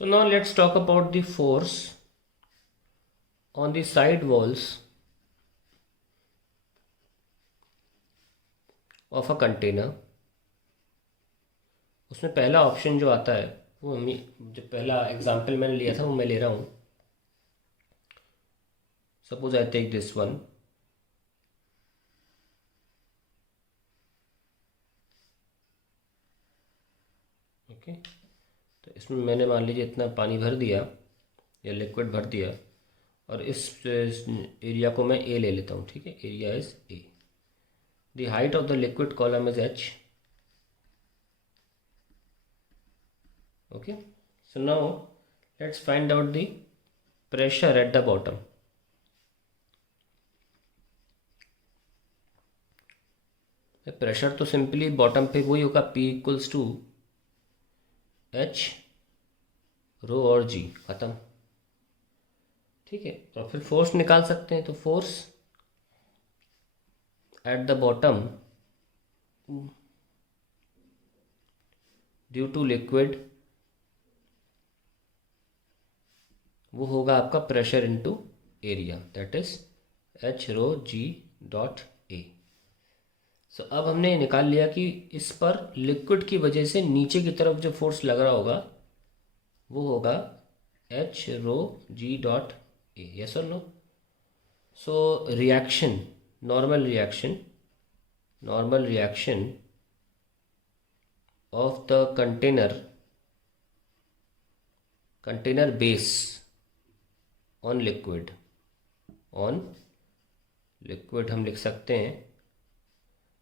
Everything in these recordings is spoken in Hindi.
So now let's talk about the force on the side walls of a container. उसमें पहला ऑप्शन जो आता है वो जो पहला एग्जाम्पल मैंने लिया था वो मैं ले रहा हूँ. Suppose I take this one. Okay, तो इसमें मैंने मान लीजिए इतना पानी भर दिया या लिक्विड भर दिया और इस एरिया को मैं ए ले लेता हूँ. ठीक है, area is a. The height of the liquid column is H. Okay, so now let's find out the pressure at the bottom. Pressure तो सिंपली बॉटम पे वही होगा, P इक्वल्स टू H रो और G, खत्म. ठीक है, और फिर फोर्स निकाल सकते हैं. तो force at the bottom due to liquid वो होगा आपका pressure into area, that is H rho g dot A. So अब हमने निकाल लिया कि इस पर लिक्विड की वजह से नीचे की तरफ जो फोर्स लग रहा होगा वो होगा H rho g dot A. Yes और no? So reaction, normal reaction of the container base on liquid हम लिख सकते हैं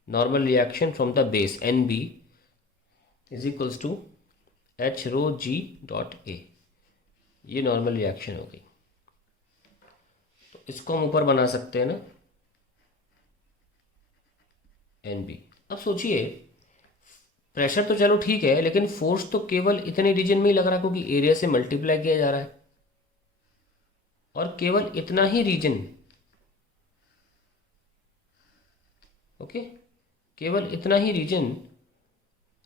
normal reaction from the base N B is equals to H rho g dot A. ये नॉर्मल रिएक्शन हो गई. तो इसको हम ऊपर बना सकते हैं ना, एन बी. अब सोचिए, प्रेशर तो चलो ठीक है, लेकिन फोर्स तो केवल इतने रीजन में ही लग रहा है क्योंकि एरिया से मल्टीप्लाई किया जा रहा है और केवल इतना ही रीजन. ओके, केवल इतना ही रीजन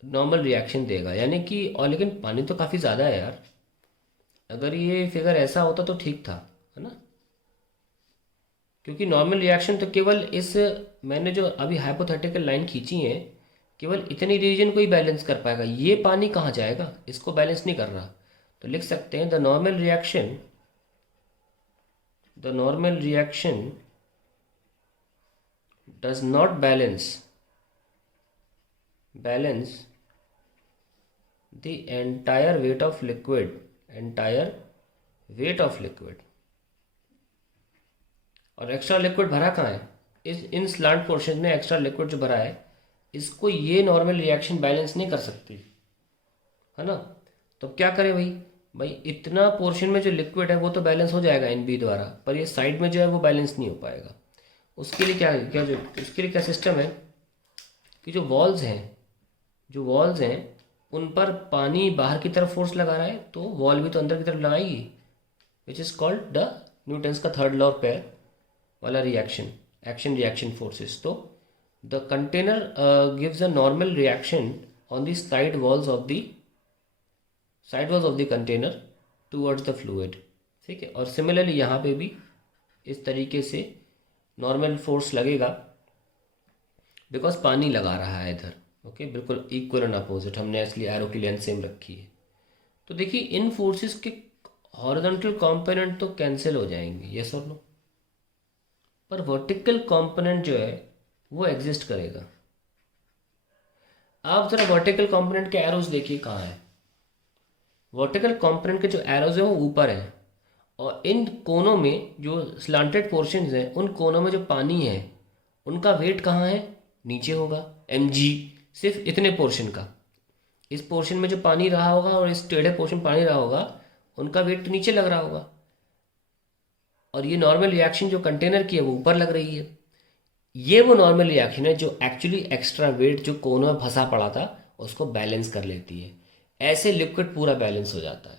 नॉर्मल रिएक्शन देगा, यानी कि. और लेकिन पानी तो काफ़ी ज़्यादा है यार. अगर ये फिगर ऐसा होता तो ठीक था, है ना, क्योंकि नॉर्मल रिएक्शन तो केवल इस, मैंने जो अभी हाइपोथेटिकल लाइन खींची है, केवल इतनी रीजन को ही बैलेंस कर पाएगा. ये पानी कहाँ जाएगा, इसको बैलेंस नहीं कर रहा. तो लिख सकते हैं the normal reaction does not balance the entire weight of liquid. और एक्स्ट्रा लिक्विड भरा कहाँ है, इन स्लांट पोर्शन में एक्स्ट्रा लिक्विड जो भरा है इसको ये नॉर्मल रिएक्शन बैलेंस नहीं कर सकती, है ना. तो क्या करें भाई इतना पोर्शन में जो लिक्विड है वो तो बैलेंस हो जाएगा एन बी द्वारा, पर ये साइड में जो है वो बैलेंस नहीं हो पाएगा. उसके लिए उसके लिए क्या सिस्टम है कि जो वॉल्स हैं उन पर पानी बाहर की तरफ फोर्स लगा रहा है, तो वॉल भी तो अंदर की तरफ लगाएगी, which is called the Newton's का थर्ड लॉ ऑफ पेयर वाला रिएक्शन फोर्सेस. तो the container gives a normal reaction on the side walls of the container towards the fluid. ठीक है, और सिमिलरली यहाँ पे भी इस तरीके से नॉर्मल फोर्स लगेगा बिकॉज पानी लगा रहा है इधर. ओके, बिल्कुल इक्वल एंड अपोजिट, हमने इसलिए एरो की लेंथ सेम रखी है. तो देखिए इन फोर्सेस के हॉरिजॉन्टल कंपोनेंट तो कैंसिल हो जाएंगे, यस और नो, पर वर्टिकल कंपोनेंट जो है वो एग्जिस्ट करेगा. आप जरा वर्टिकल कंपोनेंट के एरोज देखिए कहाँ है. वर्टिकल कंपोनेंट के जो एरोज हैं वो ऊपर हैं, और इन कोनों में जो स्लांटेड पोर्शंस हैं उन कोनों में जो पानी है उनका वेट कहाँ है, नीचे होगा, mg. सिर्फ इतने पोर्शन का, इस पोर्शन में जो पानी रहा होगा और इस टेढ़े पोर्शन पानी रहा होगा उनका वेट तो नीचे लग रहा होगा, और ये नॉर्मल रिएक्शन जो कंटेनर की है वो ऊपर लग रही है. ये वो नॉर्मल रिएक्शन है जो एक्चुअली एक्स्ट्रा वेट जो कोनों में फंसा पड़ा था उसको बैलेंस कर लेती है. ऐसे लिक्विड पूरा बैलेंस हो जाता है.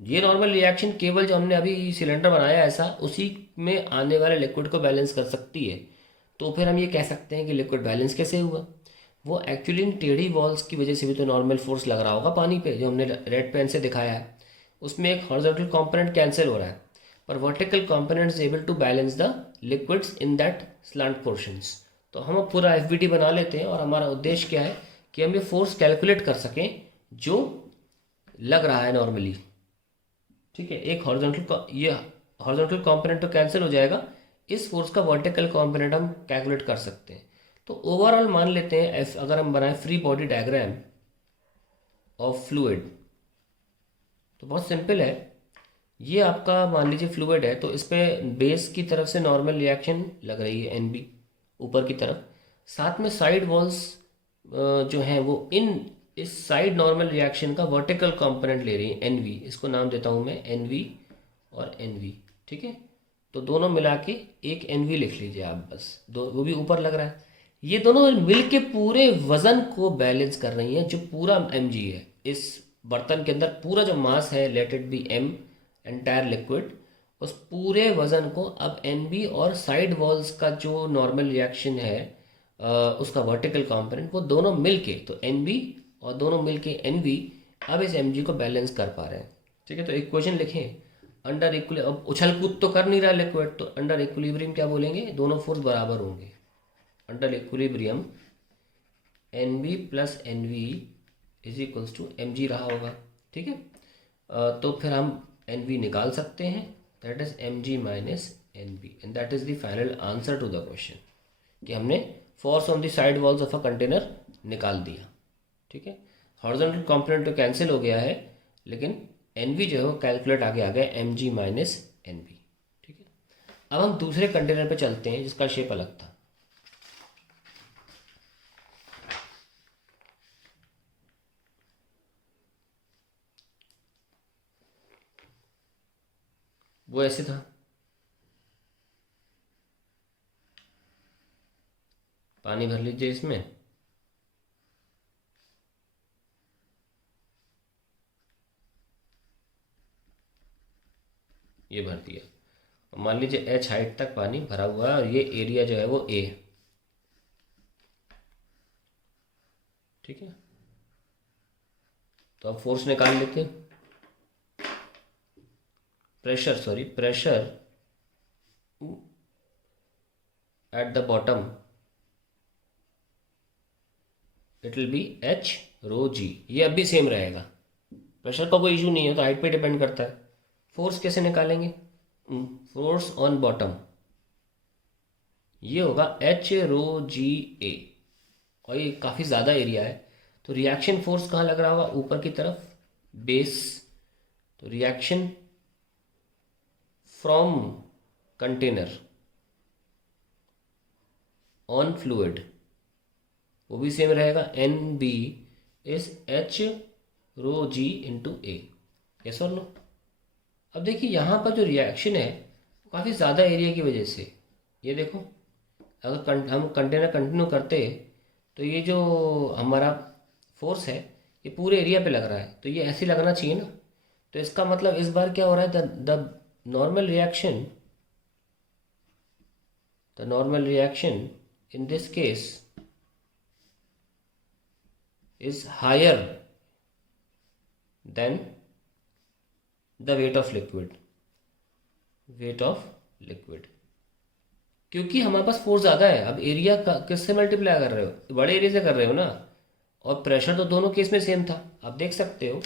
ये नॉर्मल रिएक्शन केवल जो हमने अभी सिलेंडर बनाया ऐसा उसी में आने वाले लिक्विड को बैलेंस कर सकती है. तो फिर हम ये कह सकते हैं कि लिक्विड बैलेंस कैसे हुआ. वो एक्चुअली इन टेढ़ी वॉल्स की वजह से भी तो नॉर्मल फोर्स लग रहा होगा पानी पे, जो हमने रेड पेन से दिखाया है। उसमें एक हॉरिजॉन्टल कंपोनेंट कैंसिल हो रहा है, पर vertical component is able to balance the liquids in that slant portions. तो हम अब पूरा एफ बना लेते हैं, और हमारा उद्देश्य क्या है कि हम ये फोर्स कैलकुलेट कर सकें जो लग रहा है नॉर्मली। ठीक है, एक ये हॉरिजॉन्टल कंपोनेंट तो कैंसिल हो जाएगा, इस फोर्स का वर्टिकल कंपोनेंट हम कैलकुलेट कर सकते हैं। तो ओवरऑल मान लेते हैं अगर हम बनाएं free body diagram of fluid, तो बहुत सिंपल है। ये आपका मान लीजिए फ्लूइड है, तो इस पर बेस की तरफ से नॉर्मल रिएक्शन लग रही है एन ऊपर की तरफ, साथ में साइड वॉल्स जो हैं वो इस साइड नॉर्मल रिएक्शन का वर्टिकल कंपोनेंट ले रही है एन इसको नाम देता हूँ मैं एन और एन। ठीक है, तो दोनों मिला के एक एन लिख लीजिए आप, बस दो, वो भी ऊपर लग रहा है। ये दोनों मिल के पूरे वजन को बैलेंस कर रही हैं, जो पूरा एम है इस बर्तन के अंदर, पूरा जो मास है let it be M entire liquid, उस पूरे वजन को अब एन और साइड वॉल्स का जो नॉर्मल रिएक्शन है उसका वर्टिकल कंपोनेंट, वो दोनों मिलके, तो एन और दोनों मिलके एन अब इस एम को बैलेंस कर पा रहे हैं। ठीक है, तो इक्वेशन लिखें अंडर इक्विलिब्रियम। अब उछल कूद तो कर नहीं रहा लिक्विड, तो अंडर इक्विलिब्रियम क्या बोलेंगे, दोनों फोर्स बराबर होंगे। Under equilibrium N B plus N V is equals to M G रहा होगा। ठीक है, तो फिर हम एन वी निकाल सकते हैं, that is M G minus N B, and that is the final answer to the question, कि हमने force on the side walls of a container निकाल दिया। ठीक है, हॉरिजॉन्टल कंपोनेंट तो कैंसिल हो गया है, लेकिन एन जो है वो कैलकुलेट आगे आ गया M G minus N B. ठीक है, अब हम दूसरे कंटेनर पे चलते हैं जिसका शेप अलग था। वो ऐसे था, पानी भर लीजिए इसमें, ये भर दिया। मान लीजिए एच हाइट तक पानी भरा हुआ है, और ये एरिया जो है वो ए। ठीक है, तो अब फोर्स निकाल लेते हैं। Pressure at the bottom it will be H rho g, ये अब भी सेम रहेगा, प्रेशर का कोई इशू नहीं है, तो हाइट पे डिपेंड करता है। फोर्स कैसे निकालेंगे, फोर्स ऑन बॉटम ये होगा एच रो जी ए, और ये काफ़ी ज़्यादा एरिया है, तो रिएक्शन फोर्स कहाँ लग रहा होगा, ऊपर की तरफ बेस। तो reaction from container on fluid वो भी सेम रहेगा, N B is H rho G into A. Yes और नो। अब देखिए यहाँ पर जो रिएक्शन है वो काफ़ी ज़्यादा एरिया की वजह से, ये देखो अगर हम कंटेनर कंटिन्यू करते तो ये जो हमारा फोर्स है ये पूरे एरिया पे लग रहा है, तो ये ऐसे लगना चाहिए ना। तो इसका मतलब इस बार क्या हो रहा है, the normal reaction in this case is higher than the weight of liquid, क्योंकि हमारे पास फोर्स ज़्यादा है। अब एरिया का किससे मल्टीप्लाई कर रहे हो, बड़े एरिया से कर रहे हो ना, और प्रेशर तो दोनों केस में सेम था। आप देख सकते हो,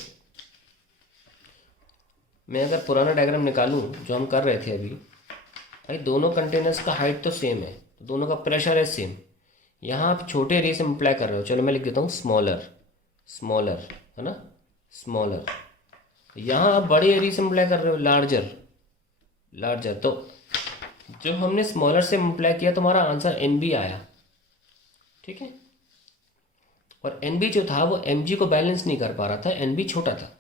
मैं अगर पुराना डायग्राम निकालूं जो हम कर रहे थे अभी, भाई दोनों कंटेनर्स का हाइट तो सेम है, तो दोनों का प्रेशर है सेम। यहाँ आप छोटे एरिया से मल्टीप्लाई कर रहे हो, चलो मैं लिख देता हूँ स्मॉलर है ना, स्मॉलर। यहाँ आप बड़े एरिया से मल्टीप्लाई कर रहे हो, लार्जर। तो जब हमने स्मॉलर से मल्टीप्लाई किया तो हमारा आंसर एन बी आया। ठीक है, और एन बी जो था वो एम जी को बैलेंस नहीं कर पा रहा था, एन बी छोटा था।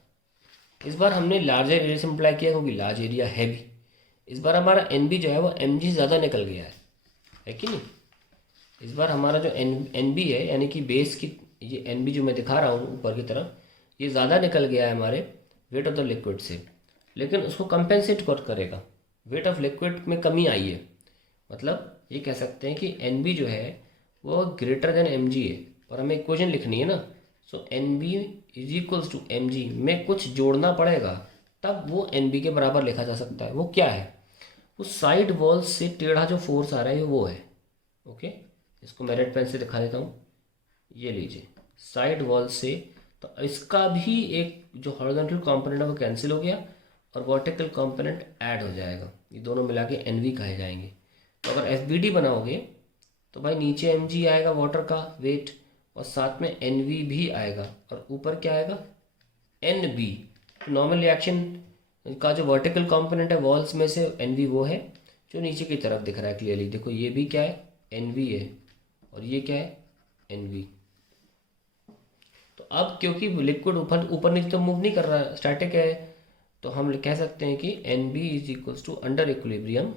इस बार हमने लार्जर एरिया से मल्टीप्लाई किया क्योंकि लार्ज एरिया है भी। इस बार हमारा एन बी जो है वो एम जी ज़्यादा निकल गया है कि नहीं। इस बार हमारा जो एन बी है, यानी कि बेस की ये एन बी जो मैं दिखा रहा हूँ ऊपर की तरफ, ये ज़्यादा निकल गया है हमारे वेट ऑफ द लिक्विड से, लेकिन उसको कंपेंसेट कौन करेगा, वेट ऑफ लिक्विड में कमी आई है। मतलब ये कह सकते हैं कि एन बी जो है वो ग्रेटर देन एम जी है, पर हमें इक्वेशन लिखनी है ना। So N B is equals to M G में कुछ जोड़ना पड़ेगा, तब वो एन बी के बराबर लिखा जा सकता है। वो क्या है? उस साइड वॉल से टेढ़ा जो फोर्स आ रहा है वो है। ओके, इसको मैं रेड पेन से दिखा देता हूँ। ये लीजिए, साइड वॉल से, तो इसका भी एक जो हॉरिजॉन्टल कंपोनेंट है वो कैंसिल हो गया और वर्टिकल कंपोनेंट ऐड हो जाएगा। ये दोनों मिला के एन वी कहे जाएंगे। तो अगर एफ बी डी बनाओगे तो भाई नीचे एम जी आएगा वाटर का वेट, और साथ में एन वी भी आएगा, और ऊपर क्या आएगा? N B. नॉर्मल रिएक्शन का जो वर्टिकल कंपोनेंट है वॉल्स में से, एन वी वो है जो नीचे की तरफ दिख रहा है क्लियरली। देखो ये भी क्या है? एन वी है, और ये क्या है? N V. तो अब क्योंकि लिक्विड ऊपर ऊपर नीचे तो मूव नहीं कर रहा है, स्टैटिक है, तो हम कह सकते हैं कि N B is equals to under equilibrium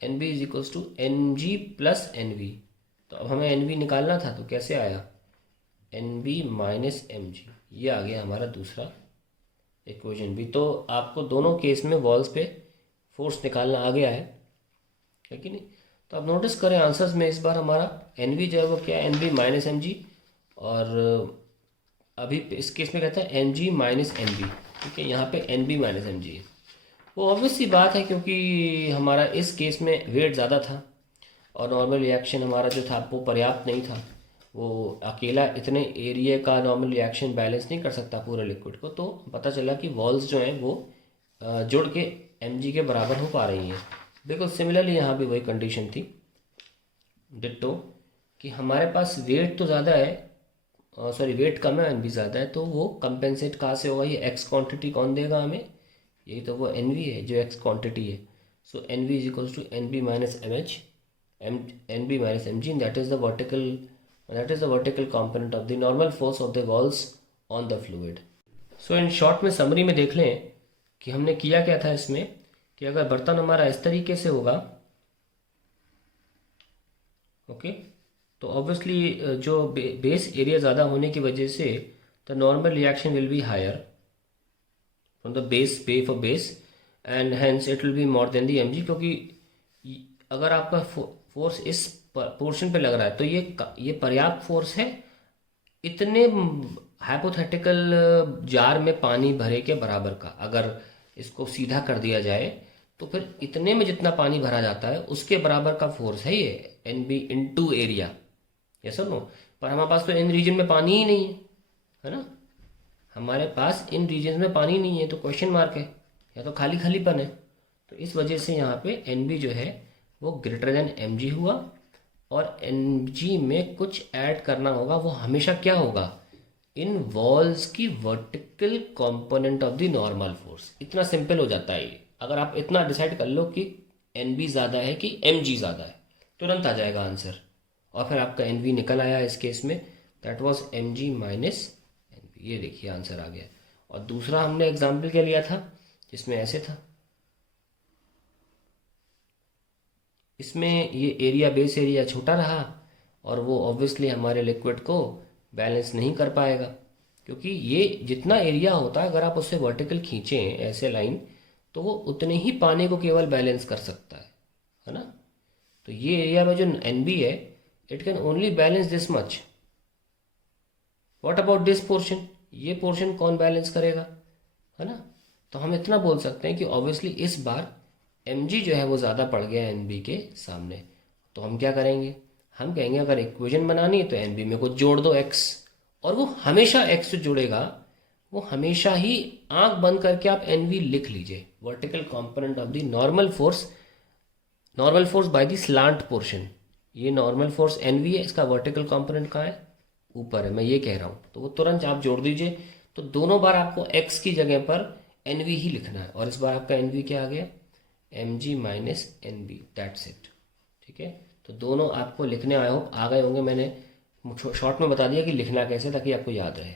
N B is equals to N G plus N V. तो अब हमें एन बी निकालना था, तो कैसे आया? N B minus M G. ये आ गया हमारा दूसरा इक्वेशन भी। तो आपको दोनों केस में वॉल्स पे फोर्स निकालना आ गया है कि नहीं? तो अब नोटिस करें आंसर्स में इस बार हमारा एन बी जो है वो क्या है? N B minus M G, और अभी इस केस में कहता है N G minus M B. ठीक है, यहाँ पे N B minus M G है। वो ऑब्वियस सी बात है क्योंकि हमारा इस केस में वेट ज़्यादा था और नॉर्मल रिएक्शन हमारा जो था वो पर्याप्त नहीं था। वो अकेला इतने एरिया का नॉर्मल रिएक्शन बैलेंस नहीं कर सकता पूरे लिक्विड को। तो पता चला कि वॉल्स जो हैं वो जुड़ के एम जी के बराबर हो पा रही हैं। बिल्कुल सिमिलरली यहाँ भी वही कंडीशन थी, डिट्टो, कि हमारे पास वेट तो ज़्यादा है, सॉरी वेट कम है, एन बी ज़्यादा है, तो वो कंपेंसेट कहाँ से होगा? ये एक्स क्वांटिटी कौन देगा हमें? यही तो वो एन वी है जो एक्स क्वांटिटी है। So N V is equals to N B minus M H N B minus M G, that is the vertical component of the normal force of the walls on the fluid. So in short में समरी में देख लें कि हमने किया क्या था इसमें, कि अगर बर्तन हमारा इस तरीके से होगा, ओके, तो ऑब्वियसली जो बेस एरिया ज़्यादा होने की वजह से the normal reaction will be higher from the base पे for base, and hence it will be more than the M G. क्योंकि अगर आपका फोर्स इस पोर्शन पे लग रहा है तो ये पर्याप्त फोर्स है इतने हाइपोथेटिकल जार में पानी भरे के बराबर का। अगर इसको सीधा कर दिया जाए तो फिर इतने में जितना पानी भरा जाता है उसके बराबर का फोर्स है ये N B into area. Yes और नो? पर हमारे पास तो इन रीजन में पानी ही नहीं है ना? हमारे पास इन रीजन में पानी नहीं है, तो क्वेश्चन मार्क है, या तो खाली खालीपन है। तो इस वजह से यहाँ पे एन बी जो है वो ग्रेटर देन एम जी हुआ, और एन जी में कुछ ऐड करना होगा। वो हमेशा क्या होगा? इन वॉल्स की vertical component of the normal force. इतना सिंपल हो जाता है ये। अगर आप इतना डिसाइड कर लो कि एन बी ज़्यादा है कि एम जी ज़्यादा है, तुरंत आ जाएगा आंसर। और फिर आपका एन वी निकल आया इस केस में, that was M G minus N V. ये देखिए आंसर आ गया। और दूसरा हमने एग्जाम्पल क्या लिया था जिसमें ऐसे था, इसमें ये एरिया बेस एरिया छोटा रहा और वो ऑब्वियसली हमारे लिक्विड को बैलेंस नहीं कर पाएगा, क्योंकि ये जितना एरिया होता है अगर आप उससे वर्टिकल खींचें ऐसे लाइन तो वो उतने ही पानी को केवल बैलेंस कर सकता है ना? तो ये एरिया में जो एन बी है it can only balance this much. What about this portion? ये पोर्शन कौन बैलेंस करेगा, है ना? तो हम इतना बोल सकते हैं कि ऑब्वियसली इस बार एम जी जो है वो ज़्यादा पड़ गया एन बी के सामने। तो हम क्या करेंगे? हम कहेंगे अगर इक्वेशन बनानी है तो एन बी में कुछ जोड़ दो एक्स, और वो हमेशा एक्स से जुड़ेगा। वो हमेशा ही आंख बंद करके आप एन वी लिख लीजिए, vertical component of the normal force by the slant portion. ये नॉर्मल फोर्स एन वी है, इसका वर्टिकल कंपोनेंट कहाँ है? ऊपर है, मैं ये कह रहा हूँ। तो वो तुरंत आप जोड़ दीजिए, तो दोनों बार आपको एक्स की जगह पर एन वी ही लिखना है, और इस बार आपका एन वी क्या आ गया? M G minus N B, that's it. ठीक है, तो दोनों आपको लिखने आए हो आ गए होंगे। मैंने शॉर्ट में बता दिया कि लिखना कैसे, ताकि आपको याद रहे।